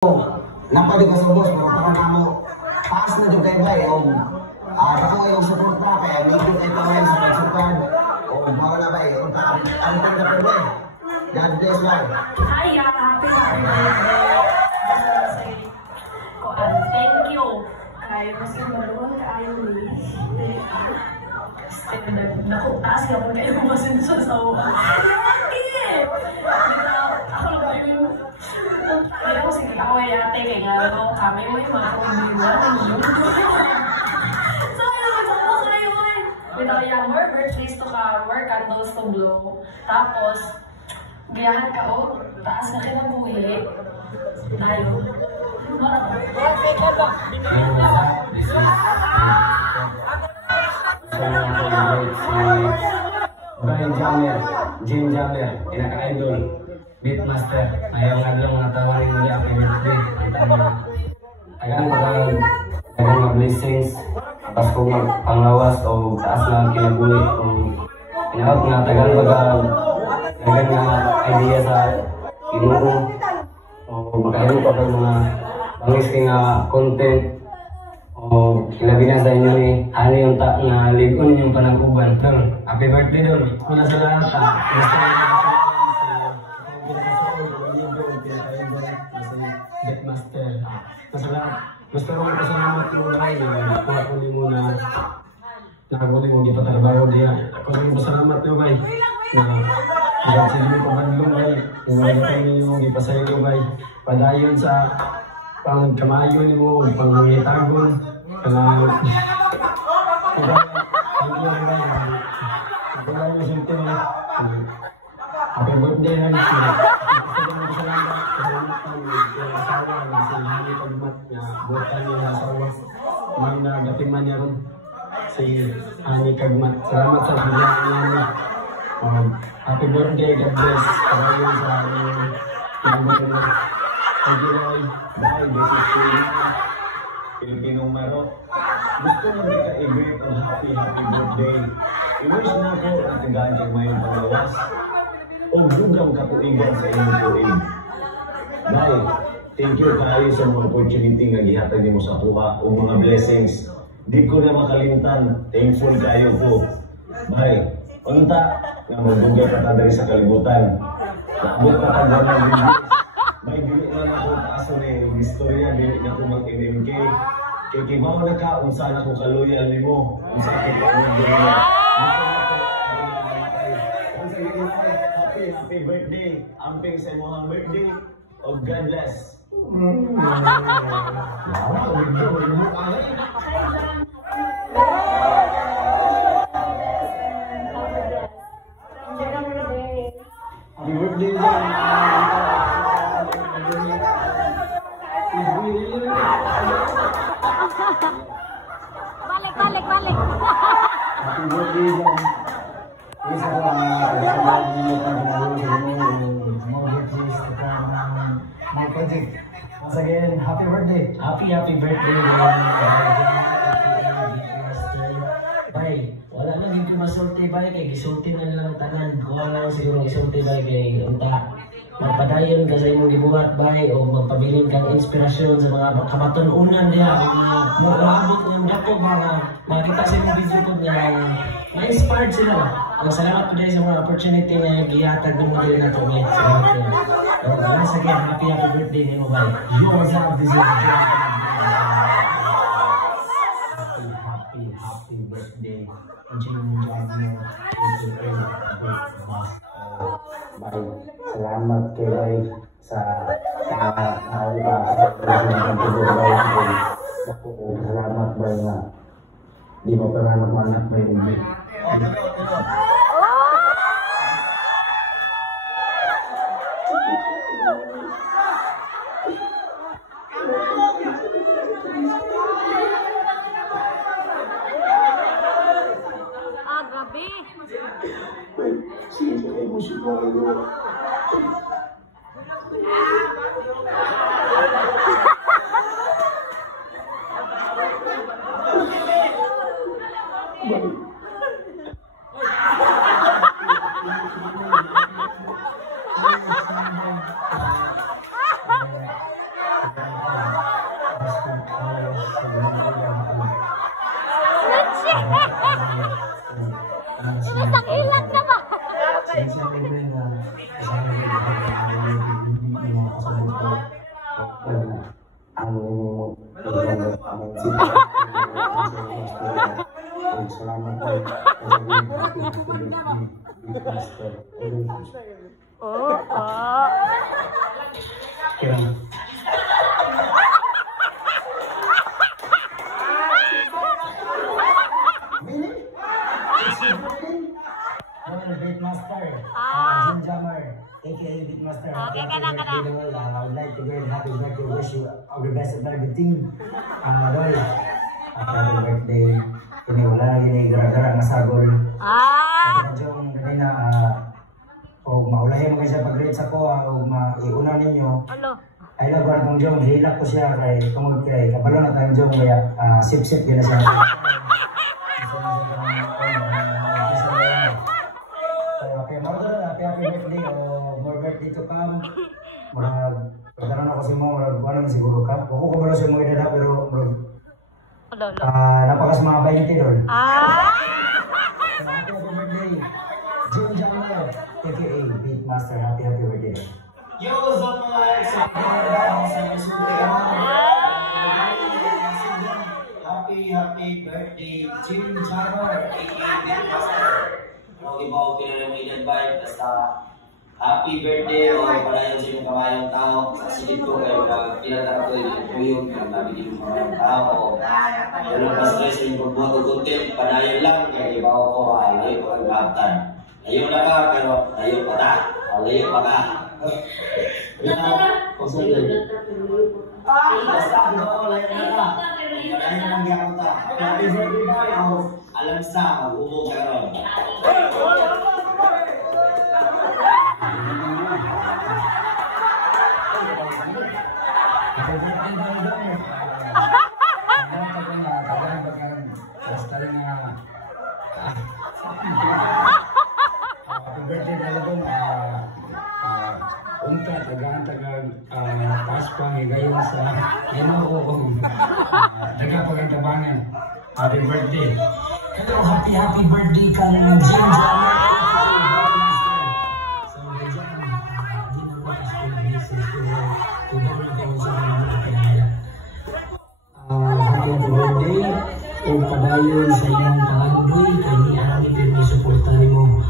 Napali ka sa boss, pero parang kamo taas na dyan kayo ba eh. Ako yung suporta, kaya medyo kayo pa ngayon sa nagsupad. Baka na ba eh, ang tanda na pwede. God bless lang. Hi, happy thank you. Kaya mas maluwag kayo ni. Naku, taas ka po kayo masin sa sawa. Ako lang ba yung... Hindi ako sige, ako ay ate kaya nga ako kami mo yung mga kumiliwan. So, ayun, magsama kayo eh. Without yung more birthdays to come, more candles to blow. Tapos, giyahan ka o, taas na kinabuhi. Tayo. Brian Jammer, Jim Jammer, pinaka-idol, Beatmaster. Ayaw nga lang mga tawarin nila ang birthday. Tagang mag-blessings, tapos kung panglawas o taas na kinabuhi. Pinakot nga tagang nga idea sa Ginoo. O makahilo pa pa mga bangis nga content. O ilabi na sa inyo ni ano yung nga ligon yung panangkuban. Dol, happy birthday Dol. Una sa lahat gusto Beatmaster. Masalamat. Gusto ko magpasalamat yung mga nakakuli mo na nakakuli mo di pa trabaho diya. Ako rin masalamat yung bay na nagkasin mo pabandong bay. Kung wala kayo yung ipasayo yung bay. Padayon sa pangkamayo ni mo, pangangitagon. Kanang happy birthday Hans. Nagatiman niya ron si Hani Kagmat. Salamat sa bigyan niya. Happy birthday, God bless. Kabayon sa mga thank you, Roy. Bye, this is Filipinong Maro. Gusto mo ka i-greet ang happy birthday. I-wish na ko ang tigaan kang mayong panglawas o dugang katuigan sa inyong tuig. Bye. Thank you kayo sa mga opportunity nga gihatag nimo sa kuha o mga blessings. Di ko na makalimtan. Thankful kayo po. Bye. Unta nga magdugay ka ta diri sa kalibutan. Naabot ka ta ng business. Bye, dili na ako taaso ni istorya, dili na ko mag-MMK. Kay kibaw na ka unsa na ko kaloyal nimo. Unsa ko ka happy birthday. Amping sa imong birthday. O God bless. Happy birthday. Balik. Happy birthday. Isa ko once again, happy birthday. Happy birthday. Bay, wala na din ko masulti bay kay gisulti na lang tanan. Wala lang siguro gisulti bay kay unta. Magpadayon ka sa imong gibuhat bay o magpabilin kang inspirasyon sa mga kamatununan diha. Maabot ng dako mga makita sa imong video ko nga ma-inspired sila. Salamat po dahil sa mga opportunity na gihatag ng mga na ito. Salamat po. Once again, happy birthday ni mo bay. Yours have this happy birthday. Salamat kay sa salamat bay nga di mo pa manak bay ubi. Grabe. Sige, emosyonal yun. Bye. Imasang ilat ka ba? Oh, Beatmaster, Jim Jammer, aka Beatmaster. Okay, kana. I would like to go and happy birthday, wish you all the best of everything. Roy, happy birthday. Kini wala lagi ni gara-gara nga sagol. Jong kanina, o maulahin mo siya pag-rate sa ko, o maiuna ninyo. I love Bartong Jong, hilak ko siya kay tungod kay kabalo na tayong Jong, kaya sip-sip yun na siya. Happy birthday o more birthday to come. Pagkaroon ako sa mo, ano siguro ka? Ako kabalo sa mga edad pero napakas mga 20 doon. Happy birthday, Jim Jammer, aka Beatmaster. Happy birthday. Yo, what's up mga ex? Happy birthday, Jim Jammer, aka Beatmaster. Kung iba ko pinalamunan vibe, basta happy birthday o palayan sa inyong kamayang tao. Sa silid ko kayo na pinatara ko yung tuyog ng nabigin ng mga tao. Walang pa-stress sa inyong pagbuhat o content, panayan lang kaya iba ko layo ko ang lahabtan. Layo na ka, pero layo pa ta. Layo pa ka. Basta ako layo na ka. Panayan lang gano'n ta. Happy birthday tayo. Alam sa mag-umong karoon. Happy birthday. Hello, happy birthday ka ng Jim Jammer. Happy birthday o padayon sa inyong pangaludoy kay ni Ani pero suporta nimo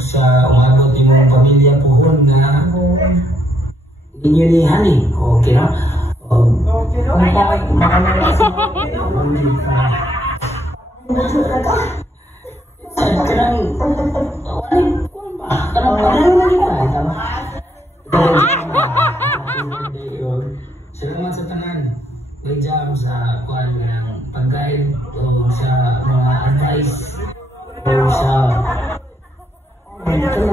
sa umabot nimong pamilya pohon na ninyo ni Hani. Okay na? Salamat sa tanan. May jam sa kuan ng pag-guide o sa mga advice o sa happy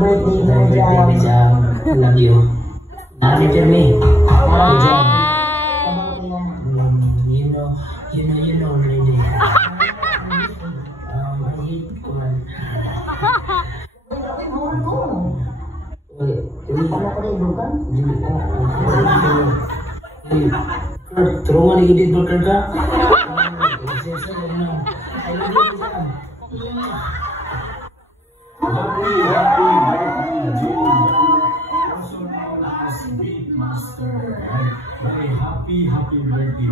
birthday jam. Love you. Happy birthday. You know, lady. Terus ni edit berkerja. Happy birthday.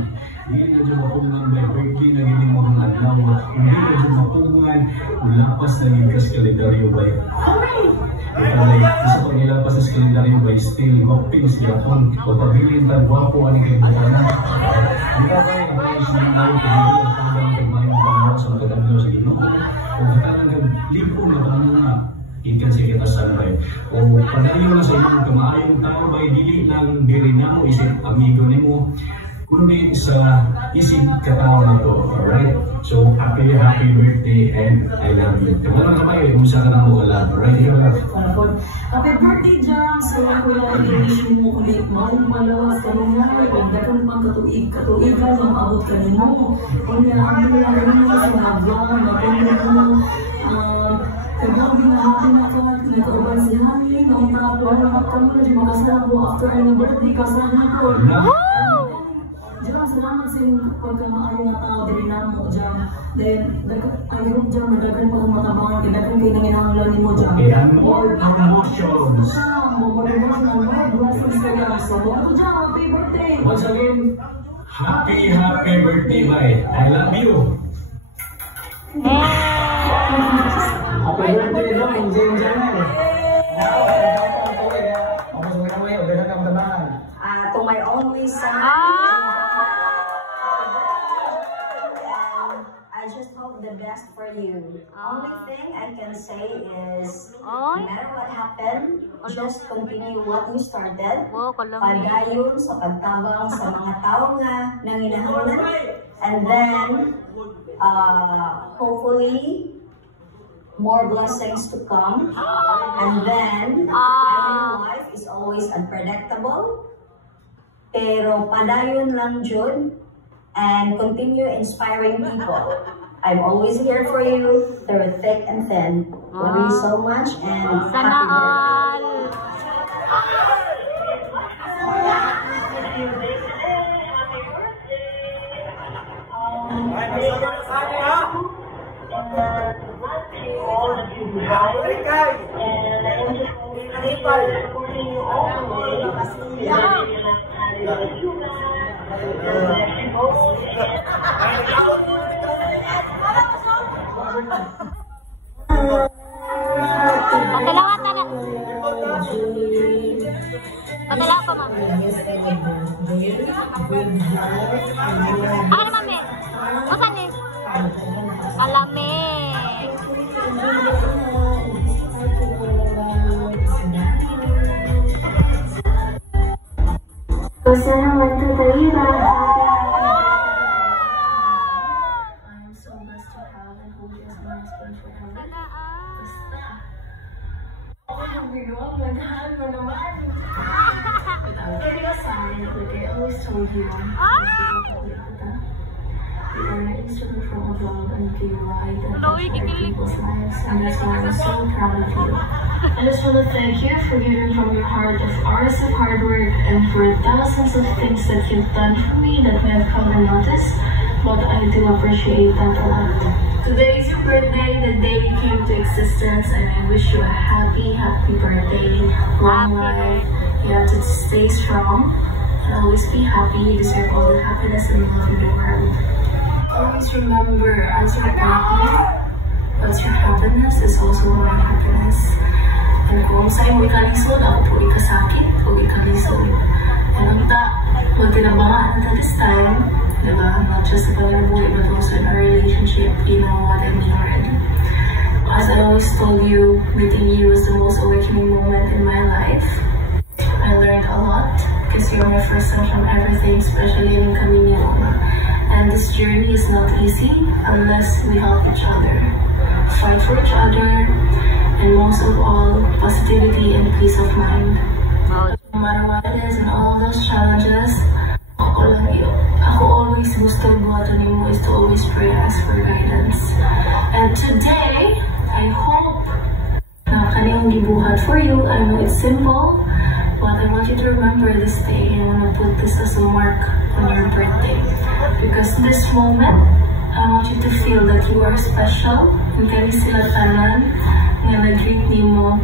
Hindi na dyan mapungan by birthday na gini mo ng adlaw. Hindi na dyan mapungan nilapas na gigas kalendaryo by. Isa pag nilapas na kalendaryo by still hoping siya kung pagpabilin tag wapo ani kay bukana. Hindi ka pa yung mga sinunay kung hindi ang panggang pagmayang pangawat sa magkadamlo sa Ginoo. Kung katalang lipo na panuna ikan sa kita sanay. O padayon na sa inyong kamaayong tao by dili lang diri na mo isip amigo nimo kundi sa isip katao na to. Alright? So, happy birthday and I love you. Kung ano kayo, kung saan ka na mo alam. Alright? Happy birthday, Jam! So, ako lang i-wish mo ulit maong malawas ka muna. Huwag na kang katuigan na maabot ka nyo. Kung ang mga rin mo sa mga vlog, mga kanya mo, kagabi na natin ako at nagkauban si Hamling. nung mga magkaroon na magkasama ko after ang birthday kasama ko. Diyan, salamat sa inyong pagkamaayo na tao din na mo dyan. Then, ayun dyan, nagagawin pa ng matabangan, kinagawin kayo ng inahanglan mo dyan. Kaya more promotions. More promotions and more blessings ka dyan. So, ito dyan, happy birthday! Once again, happy birthday, bye. I love you. Happy birthday dong, Jane Janel. To my only son, I just hope the best for you. Only thing I can say is, no matter what happened, just continue what you started. Padayon sa pagtabang sa mga tao nga nanginahanglan. And then, hopefully, more blessings to come. And then, life is always unpredictable. Pero padayon lang jud, and continue inspiring people. I'm always here for you through thick and thin. Love you so much and happy Padala pa, ma'am. Ano naman, me? Masan eh? Kalamig. I'm so blessed to have and hold you as my husband forever. I always told you, you are an instrument from above and you light and touch people's lives, and that's why I'm so proud of you. I just want to thank you for giving from your heart of hours of hard work and for thousands of things that you've done for me that may have come unnoticed, but I do appreciate that a lot. Today is your birthday, the day you came to existence, and I wish you a happy birthday, long life. You have to stay strong and always be happy. You deserve all the happiness and love in the world. Always remember, as your partner, but your happiness is also my happiness. And kung sa'yo mo ikalisod, ako po ikasakit o ikalisod. And ang magtinabangan until this time, diba? Not just about our boy, but also in our relationship, you know what I mean already. As I always told you, meeting you was the most awakening moment in my life. I learned a lot, because you're my first son from everything, especially in Camino. And this journey is not easy unless we help each other, fight for each other, and most of all, positivity and peace of mind. No matter what it is and all those challenges, ako always gusto buhaton mo is to always pray, ask for guidance. And today, I hope na kaning gibuhat for you. I know it's simple, but I want you to remember this day and I want to put this as a mark on your birthday. Because this moment, I want you to feel that you are special. And kaya sila tanan nga nag-greet ni mo.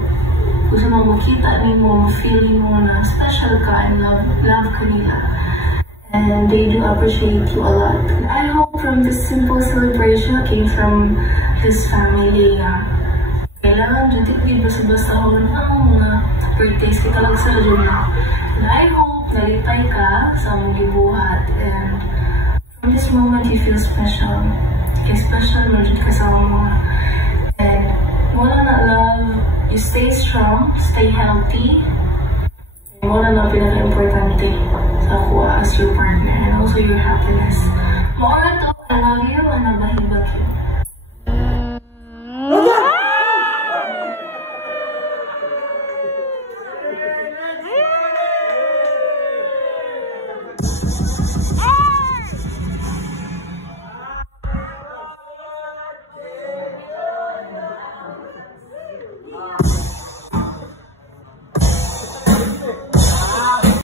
Gusto mo makita ni mo, ma-feeling mo na special ka and love ka nila. And they do appreciate you a lot. And I hope from this simple celebration came from his family. Kailangan dito di basa-basahon ang mga birthdays kita lang sa na. And I hope nalipay ka sa mong gibuhat. And from this moment you feel special. Kaya special mo dito ka sa mga. And wala na love, you stay strong, stay healthy. And wala na pinaka-importante sa ako as your partner and also your happiness. More to, I love you and nabahibag you.